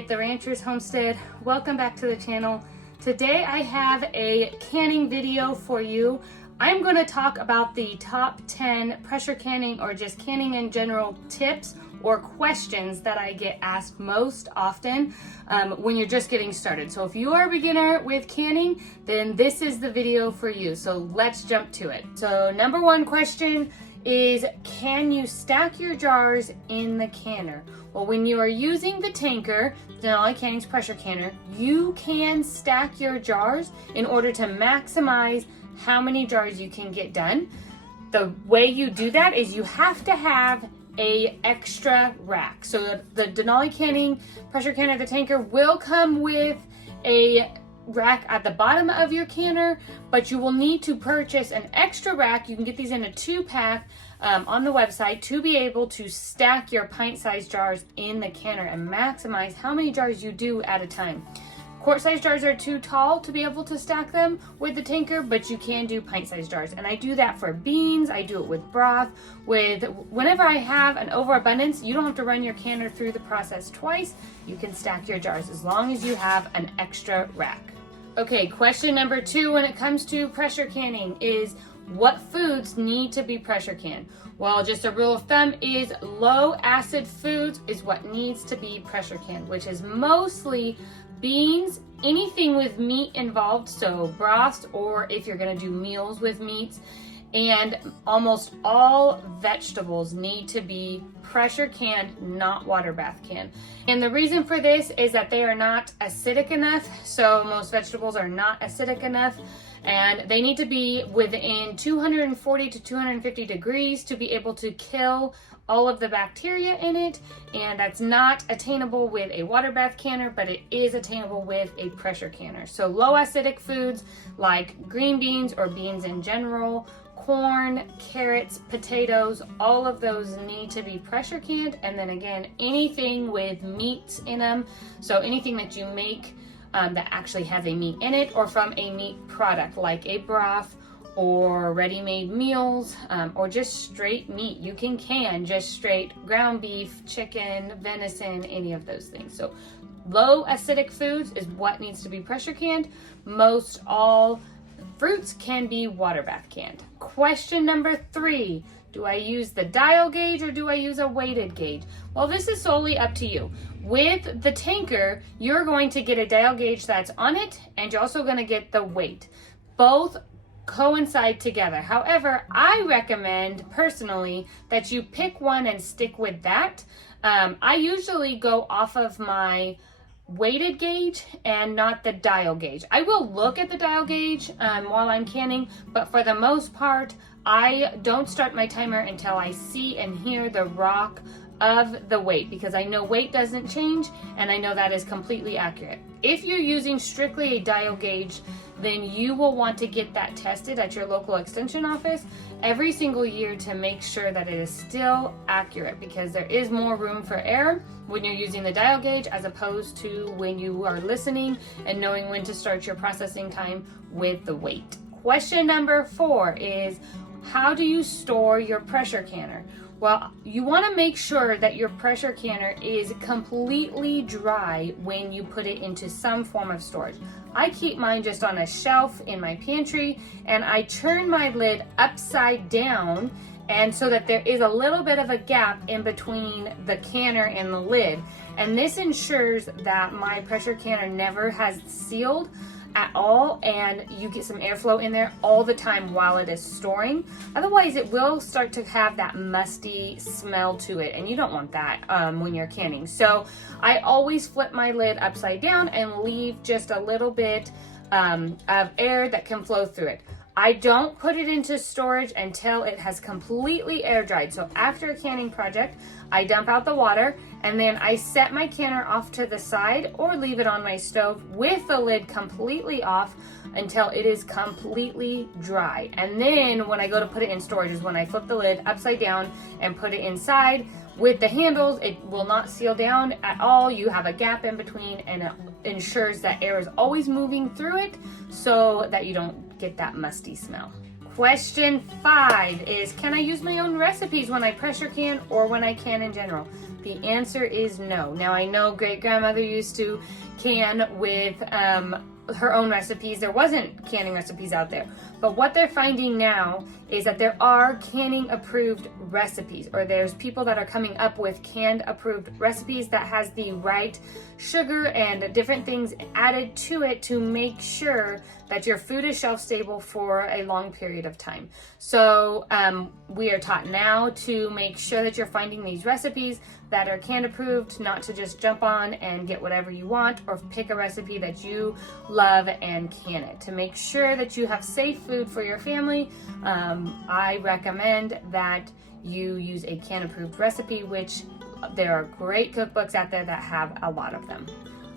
with the Rancher's Homestead. Welcome back to the channel. Today I have a canning video for you. I'm going to talk about the top 10 pressure canning or just canning in general tips or questions that I get asked most often when you're just getting started. So if you are a beginner with canning, then this is the video for you. So let's jump to it. So number one question is, can you stack your jars in the canner? Well, when you are using the tanker, Denali Canning's pressure canner, you can stack your jars in order to maximize how many jars you can get done. The way you do that is you have to have a extra rack. So the Denali Canning pressure canner, the tanker, will come with a rack at the bottom of your canner, but you will need to purchase an extra rack. You can get these in a 2-pack on the website to be able to stack your pint-sized jars in the canner and maximize how many jars you do at a time. Quart-sized jars are too tall to be able to stack them with the tanker, but you can do pint-sized jars. And I do that for beans, I do it with broth, whenever I have an overabundance, you don't have to run your canner through the process twice. You can stack your jars as long as you have an extra rack. Okay, question number 2 when it comes to pressure canning is, what foods need to be pressure canned? Well, just a rule of thumb is low acid foods is what needs to be pressure canned, which is mostly beans, anything with meat involved, so broths, or if you're gonna do meals with meats, and almost all vegetables need to be pressure canned, not water bath canned. And the reason for this is that they are not acidic enough. So most vegetables are not acidic enough, and they need to be within 240 to 250 degrees to be able to kill all of the bacteria in it. And that's not attainable with a water bath canner, but it is attainable with a pressure canner. So low acidic foods like green beans or beans in general, corn, carrots, potatoes, all of those need to be pressure canned. And then again, anything with meats in them, so anything that you make that actually has a meat in it or from a meat product like a broth or ready-made meals or just straight meat. You can just straight ground beef, chicken, venison, any of those things. So low acidic foods is what needs to be pressure canned. Most all fruits can be water bath canned. Question number 3, do I use the dial gauge or do I use a weighted gauge? Well, this is solely up to you. With the tanker, you're going to get a dial gauge that's on it, and you're also going to get the weight. Both coincide together. However, I recommend personally that you pick one and stick with that. I usually go off of my weighted gauge and not the dial gauge. I will look at the dial gauge while I'm canning, but for the most part, I don't start my timer until I see and hear the rock of the weight, because I know weight doesn't change and I know that is completely accurate. If you're using strictly a dial gauge, then you will want to get that tested at your local extension office every single year to make sure that it is still accurate, because there is more room for error when you're using the dial gauge as opposed to when you are listening and knowing when to start your processing time with the weight. Question number 4 is, how do you store your pressure canner? Well, you want to make sure that your pressure canner is completely dry when you put it into some form of storage. I keep mine just on a shelf in my pantry, and I turn my lid upside down, and so that there is a little bit of a gap in between the canner and the lid. And this ensures that my pressure canner never has sealed at all, and you get some airflow in there all the time while it is storing. Otherwise, it will start to have that musty smell to it, and you don't want that when you're canning. So I always flip my lid upside down and leave just a little bit of air that can flow through it. I don't put it into storage until it has completely air dried. So after a canning project, I dump out the water, and then I set my canner off to the side or leave it on my stove with the lid completely off until it is completely dry. And then when I go to put it in storage is when I flip the lid upside down and put it inside. With the handles, it will not seal down at all. You have a gap in between, and it ensures that air is always moving through it so that you don't get that musty smell. Question 5 is, can I use my own recipes when I pressure can or when I can in general? The answer is no. Now, I know great grandmother used to can with her own recipes. There wasn't canning recipes out there. But what they're finding now is that there are canning approved recipes, or there's people that are coming up with canned approved recipes that has the right sugar and different things added to it to make sure that your food is shelf stable for a long period of time. So we are taught now to make sure that you're finding these recipes that are canned approved, not to just jump on and get whatever you want or pick a recipe that you love and can it. To make sure that you have safe food for your family, I recommend that you use a can approved recipe, which there are great cookbooks out there that have a lot of them.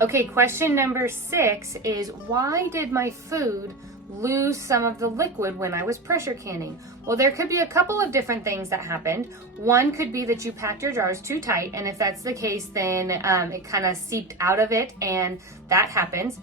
Okay, question number 6 is, why did my food lose some of the liquid when I was pressure canning? Well, there could be a couple of different things that happened. One could be that you packed your jars too tight, and if that's the case, then it kind of seeped out of it, and that happens.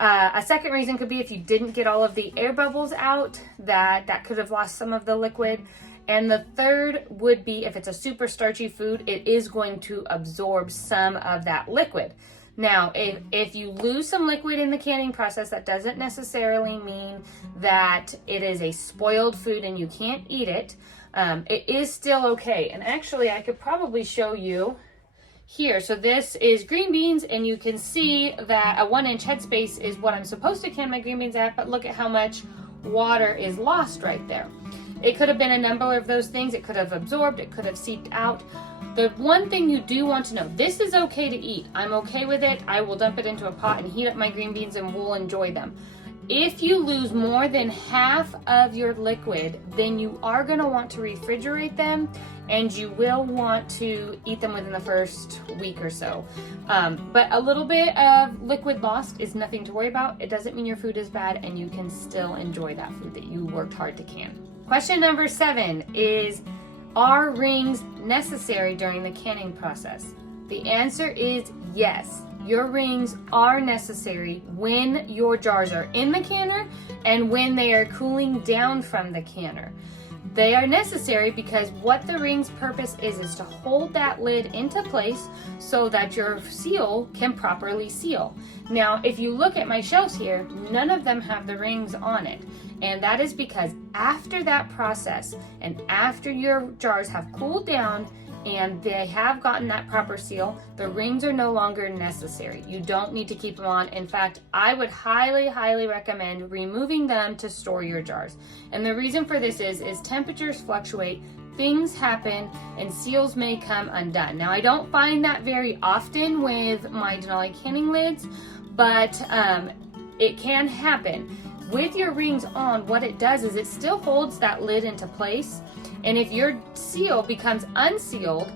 A second reason could be if you didn't get all of the air bubbles out, that could have lost some of the liquid. And the third would be if it's a super starchy food, it is going to absorb some of that liquid. Now, if you lose some liquid in the canning process, that doesn't necessarily mean that it is a spoiled food and you can't eat it. It is still okay. And actually, I could probably show you here. So this is green beans, and you can see that a 1-inch headspace is what I'm supposed to can my green beans at, but look at how much water is lost right there. It could have been a number of those things. It could have absorbed, it could have seeped out. The one thing you do want to know, this is okay to eat. I'm okay with it. I will dump it into a pot and heat up my green beans and we'll enjoy them. If you lose more than half of your liquid, then you are going to want to refrigerate them, and you will want to eat them within the first week or so. But a little bit of liquid lost is nothing to worry about. It doesn't mean your food is bad, and you can still enjoy that food that you worked hard to can. Question number 7 is, are rings necessary during the canning process? The answer is yes. Your rings are necessary when your jars are in the canner and when they are cooling down from the canner. They are necessary because what the ring's purpose is to hold that lid into place so that your seal can properly seal. Now, if you look at my shelves here, none of them have the rings on it. And that is because after that process and after your jars have cooled down and they have gotten that proper seal, the rings are no longer necessary. You don't need to keep them on. In fact, I would highly, highly recommend removing them to store your jars. And the reason for this is temperatures fluctuate, things happen, and seals may come undone. Now, I don't find that very often with my Denali Canning lids, but it can happen. With your rings on, what it does is it still holds that lid into place. And if your seal becomes unsealed,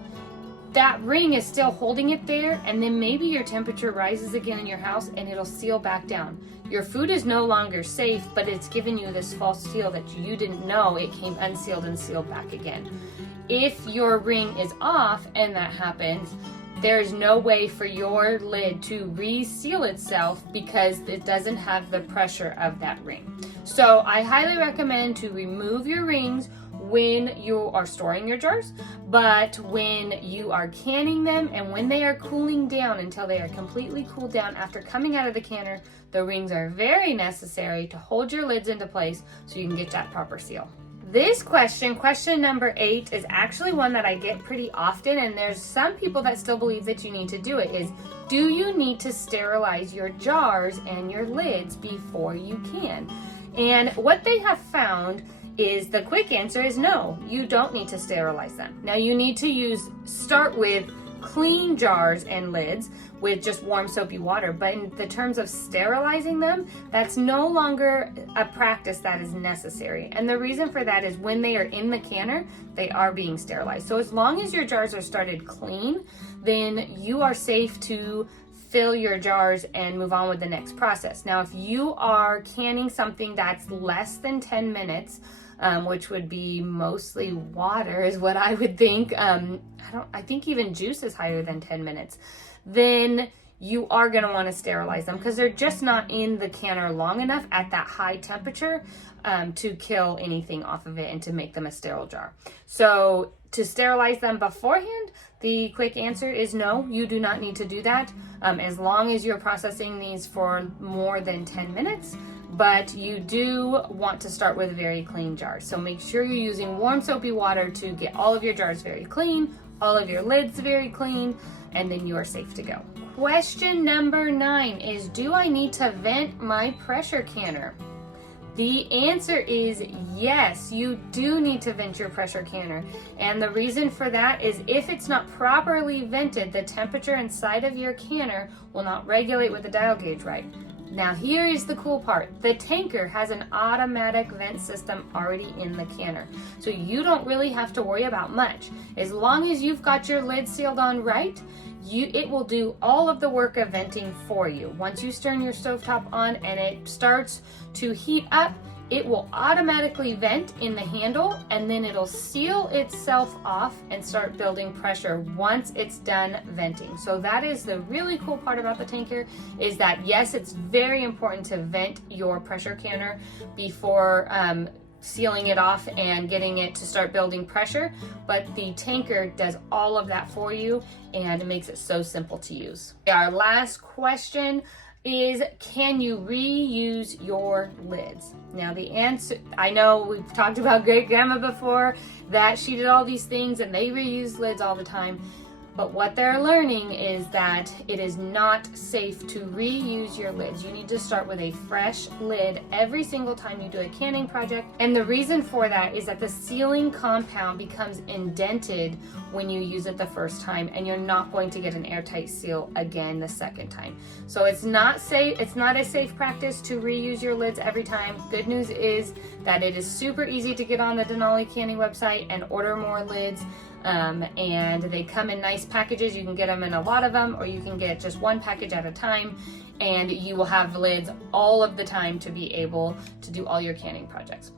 that ring is still holding it there, and then maybe your temperature rises again in your house and it'll seal back down. Your food is no longer safe, but it's given you this false seal that you didn't know it came unsealed and sealed back again. If your ring is off and that happens, there's no way for your lid to reseal itself because it doesn't have the pressure of that ring. So I highly recommend to remove your rings when you are storing your jars, but when you are canning them and when they are cooling down until they are completely cooled down after coming out of the canner, the rings are very necessary to hold your lids into place so you can get that proper seal. This question number 8, is actually one that I get pretty often, and there's some people that still believe that you need to do it, is, do you need to sterilize your jars and your lids before you can? And what they have found is the quick answer is no, you don't need to sterilize them. Now you need to start with clean jars and lids with just warm soapy water, but in the terms of sterilizing them, that's no longer a practice that is necessary. And the reason for that is when they are in the canner, they are being sterilized. So as long as your jars are started clean, then you are safe to fill your jars and move on with the next process. Now, if you are canning something that's less than 10 minutes, which would be mostly water is what I would think. I think even juice is higher than 10 minutes. Then you are going to want to sterilize them because they're just not in the canner long enough at that high temperature to kill anything off of it and to make them a sterile jar. So to sterilize them beforehand, the quick answer is no, you do not need to do that as long as you're processing these for more than 10 minutes. But you do want to start with very clean jars. So make sure you're using warm soapy water to get all of your jars very clean, all of your lids very clean, and then you are safe to go. Question number 9 is, do I need to vent my pressure canner? The answer is yes, you do need to vent your pressure canner. And the reason for that is if it's not properly vented, the temperature inside of your canner will not regulate with the dial gauge right. Now here is the cool part. The tanker has an automatic vent system already in the canner. So you don't really have to worry about much. As long as you've got your lid sealed on right, it will do all of the work of venting for you. Once you turn your stovetop on and it starts to heat up, it will automatically vent in the handle and then it'll seal itself off and start building pressure once it's done venting. So that is the really cool part about the tanker, is that yes, it's very important to vent your pressure canner before sealing it off and getting it to start building pressure, but the tanker does all of that for you and it makes it so simple to use. Our last question is, can you reuse your lids? Now the answer, I know we've talked about great grandma before, that she did all these things and they reuse lids all the time. But what they're learning is that it is not safe to reuse your lids. You need to start with a fresh lid every single time you do a canning project. And the reason for that is that the sealing compound becomes indented when you use it the first time, and you're not going to get an airtight seal again the second time. So it's not safe. It's not a safe practice to reuse your lids every time. Good news is that it is super easy to get on the Denali Canning website and order more lids. And they come in nice packages. You can get them in a lot of them, or you can get just one package at a time, and you will have lids all of the time to be able to do all your canning projects.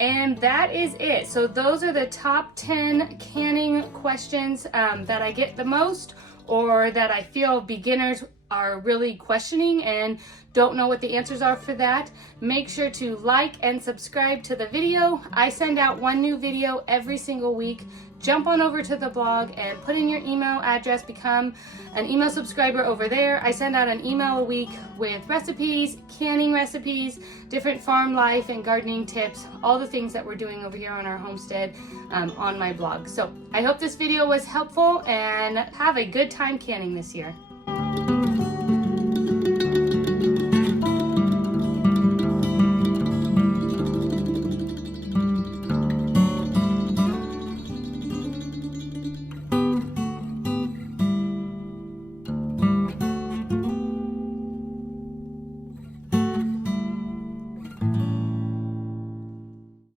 And that is it. So those are the top 10 canning questions that I get the most, or that I feel beginners are really questioning and don't know what the answers are for that. Make sure to like and subscribe to the video. I send out one new video every single week. Jump on over to the blog and put in your email address, become an email subscriber over there. I send out an email a week with recipes, canning recipes, different farm life and gardening tips, all the things that we're doing over here on our homestead on my blog. So I hope this video was helpful and have a good time canning this year.